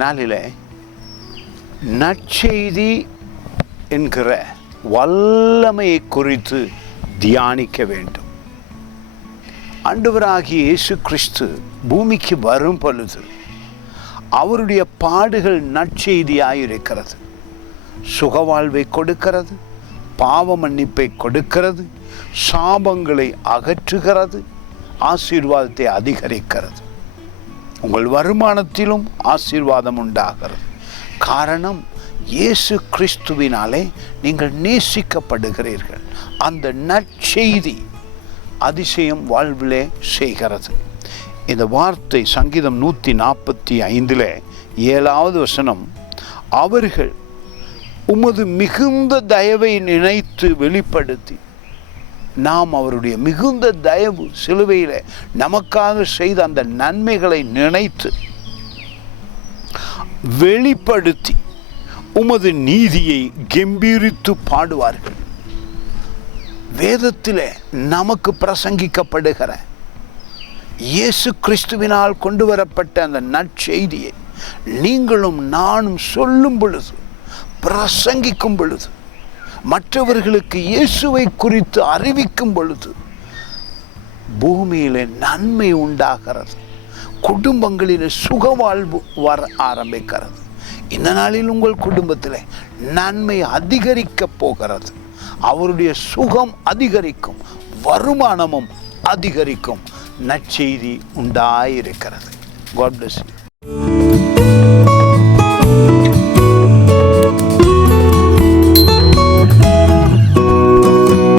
நாளில் நற்செய்தி என்கிற வல்லமையை குறித்து தியானிக்க வேண்டும். ஆண்டவராகிய இயேசு கிறிஸ்து பூமிக்கு வரும் பொழுது அவருடைய பாடுகள் நற்செய்தியாயிருக்கிறது. சுகவாழ்வை கொடுக்கிறது, பாவ மன்னிப்பை கொடுக்கிறது, சாபங்களை அகற்றுகிறது, ஆசீர்வாதத்தை அதிகரிக்கிறது. உங்கள் வருமானத்திலும் ஆசீர்வாதம் உண்டாகிறது. காரணம், இயேசு கிறிஸ்துவினாலே நீங்கள் நேசிக்கப்படுகிறீர்கள். அந்த நற்செய்தி அதிசயம் வாழ்விலே செய்கிறது. இந்த வார்த்தை சங்கீதம் 145 7வது வசனம், அவர்கள் உமது மிகுந்த தயவை நினைத்து வெளிப்படுத்தி, நாம் அவருடைய மிகுந்த தயவு சிலுவையில் நமக்காக செய்த அந்த நன்மைகளை நினைத்து வெளிப்படுத்தி உமது நீதியை கெம்பீரித்து பாடுவார்கள். வேதத்திலே நமக்கு பிரசங்கிக்கப்படுகிற இயேசு கிறிஸ்துவினால் கொண்டு வரப்பட்ட அந்த நற்செய்தியை நீங்களும் நானும் சொல்லும் பொழுது, பிரசங்கிக்கும் பொழுது, மற்றவர்களுக்கு இயேசுவை குறித்து அறிவிக்கும் பொழுது பூமியிலே நன்மை உண்டாகிறது. குடும்பங்களில் சுகவாழ்வு வர ஆரம்பிக்கிறது. இந்த நாளில் உங்கள் குடும்பத்தில் நன்மை அதிகரிக்கப் போகிறது. அவருடைய சுகம் அதிகரிக்கும், வருமானமும் அதிகரிக்கும். நற்செய்தி உண்டாயிருக்கிறது. God bless you.